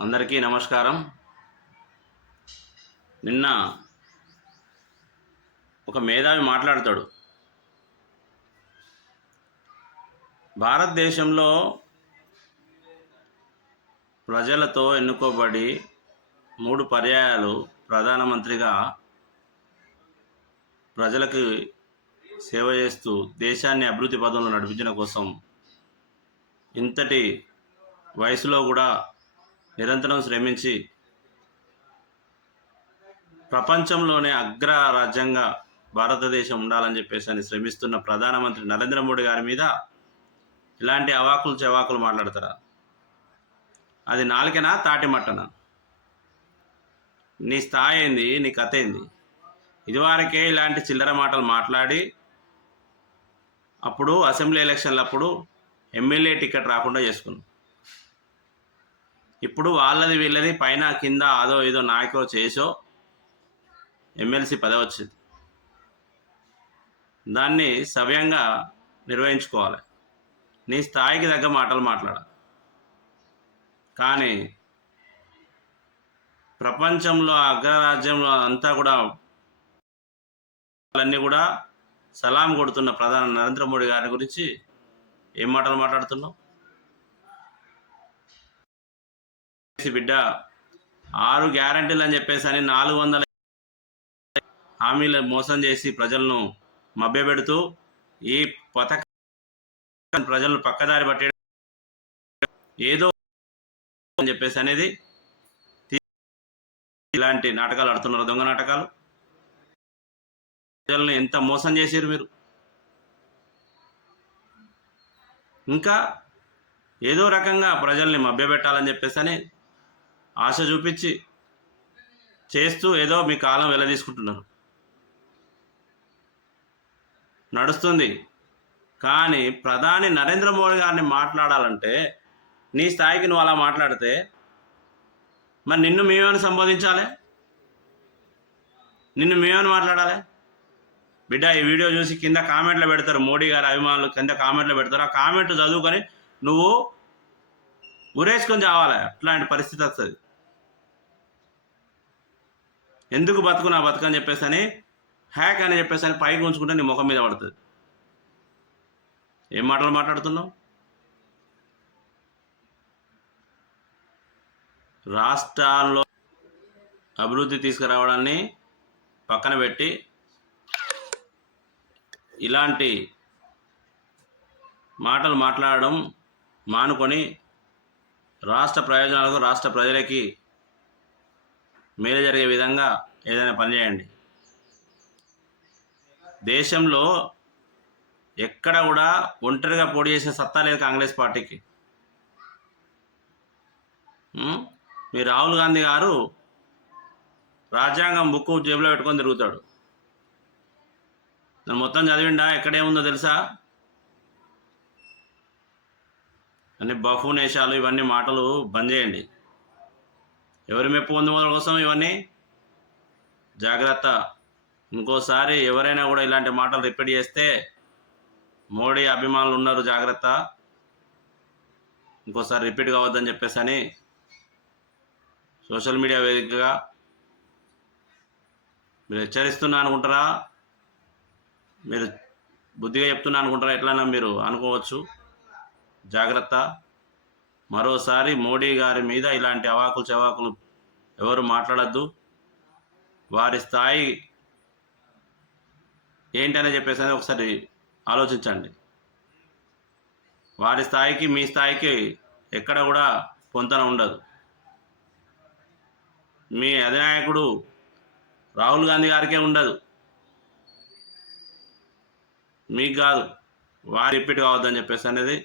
అందరికీ నమస్కారం. నిన్న ఒక మేధావి మాట్లాడతాడు. భారతదేశంలో ప్రజలతో ఎన్నుకోబడి మూడు పర్యాయాలు ప్రధానమంత్రిగా ప్రజలకు సేవ చేస్తూ దేశాన్ని అభివృద్ధి పదంలో నడిపించడం కోసం ఇంతటి వయసులో కూడా నిరంతరం శ్రమించి ప్రపంచంలోనే అగ్ర రాజ్యంగా భారతదేశం ఉండాలని చెప్పేసి అని శ్రమిస్తున్న ప్రధానమంత్రి నరేంద్ర మోడీ గారి మీద ఇలాంటి అవాకులు చెవాకులు మాట్లాడతారా? అది నాలుకనా తాటిమట్టనా? నీ స్థాయి ఏంది? నీ కథ ఏంది? ఇదివరకే ఇలాంటి చిల్లర మాటలు మాట్లాడి అప్పుడు అసెంబ్లీ ఎలక్షన్లప్పుడు ఎమ్మెల్యే టికెట్ రాకుండా చేసుకున్నాం. ఇప్పుడు వాళ్ళది వీళ్ళది పైన కింద అదో ఏదో నాయకో చేసో ఎమ్మెల్సీ పదవి వచ్చింది. దాన్ని సవ్యంగా నిర్వహించుకోవాలి. నీ స్థాయికి తగ్గ మాటలు మాట్లాడ. కానీ ప్రపంచంలో అగ్రరాజ్యంలో అంతా కూడా వాళ్ళన్నీ కూడా సలాం కొడుతున్న ప్రధాని నరేంద్ర మోడీ గారి గురించి ఏం మాటలు మాట్లాడుతున్నావు చేసి బిడ్డ ఆరు గ్యారంటీలు అని చెప్పేసి అని నాలుగు వందల హామీలు మోసం చేసి ప్రజలను మభ్యపెడుతూ ఈ పథక ప్రజలను పక్కదారి పట్టే ఏదో అని చెప్పేసి అనేది ఇలాంటి నాటకాలు ఆడుతున్నారు దొంగ నాటకాలు. ప్రజలను ఎంత మోసం చేశారు మీరు? ఇంకా ఏదో రకంగా ప్రజల్ని మభ్యపెట్టాలని చెప్పేసి అని ఆశ చూపించి చేస్తూ ఏదో మీ కాలం వెళ్ళదీసుకుంటున్నారు నడుస్తుంది. కానీ ప్రధాని నరేంద్ర మోడీ గారిని మాట్లాడాలంటే నీ స్థాయికి నువ్వు అలా మాట్లాడితే మరి నిన్ను మేమేమని సంబోధించాలి? నిన్ను మేమని మాట్లాడాలి? బిడ్డ ఈ వీడియో చూసి కింద కామెంట్లో పెడతారు మోడీ గారి అభిమానులు కింద కామెంట్లో పెడతారు. ఆ కామెంట్ చదువుకొని నువ్వు ఉరేసుకొని చావాలి. అట్లాంటి పరిస్థితి వస్తుంది. ఎందుకు బతుకు నా బతుకని చెప్పేసి అని హ్యాక్ అని చెప్పేసి అని పైకి ఉంచుకుంటే నీ ముఖం మీద పడుతుంది. ఏం మాటలు మాట్లాడుతున్నావు? రాష్ట్రాల్లో అభివృద్ధి తీసుకురావడాన్ని పక్కన పెట్టి ఇలాంటి మాటలు మాట్లాడడం మానుకొని రాష్ట్ర ప్రయోజనాలకు రాష్ట్ర ప్రజలకి మేలు జరిగే విధంగా ఏదైనా పనిచేయండి దేశంలో ఎక్కడ కూడా ఒంటరిగా పోటీ చేసిన సత్తా లేదు కాంగ్రెస్ పార్టీకి. మీ రాహుల్ గాంధీ గారు రాజ్యాంగం బుక్ జేబులో పెట్టుకొని తిరుగుతాడు. నేను మొత్తం చదివిండా? ఎక్కడేముందో తెలుసా? అన్ని బఫూన్ వేషాలు ఇవన్నీ మాటలు బంద్ చేయండి. ఎవరి మెప్పు పొందుకోవడం కోసం ఇవన్నీ? జాగ్రత్త. ఇంకోసారి ఎవరైనా కూడా ఇలాంటి మాటలు రిపీట్ చేస్తే మోడీ అభిమానులు ఉన్నారు జాగ్రత్త. ఇంకోసారి రిపీట్ కావద్దని చెప్పేసి అని సోషల్ మీడియా వేదికగా మీరు హెచ్చరిస్తున్నా అనుకుంటారా? మీరు బుద్ధిగా చెప్తున్నా అనుకుంటారా? ఎట్లైనా మీరు అనుకోవచ్చు. జాగ్రత్త. మరోసారి మోడీ గారి మీద ఇలాంటి అవాకులు చవాకులు ఎవరు మాట్లాడద్దు. వారి స్థాయి ఏంటనే చెప్పేసి అనేది ఒకసారి ఆలోచించండి. వారి స్థాయికి మీ స్థాయికి ఎక్కడ కూడా పొంతన ఉండదు. మీ అధినాయకుడు రాహుల్ గాంధీ గారికే ఉండదు. మీకు కాదు. వారి రిపీట్ కావద్దని చెప్పేసి అనేది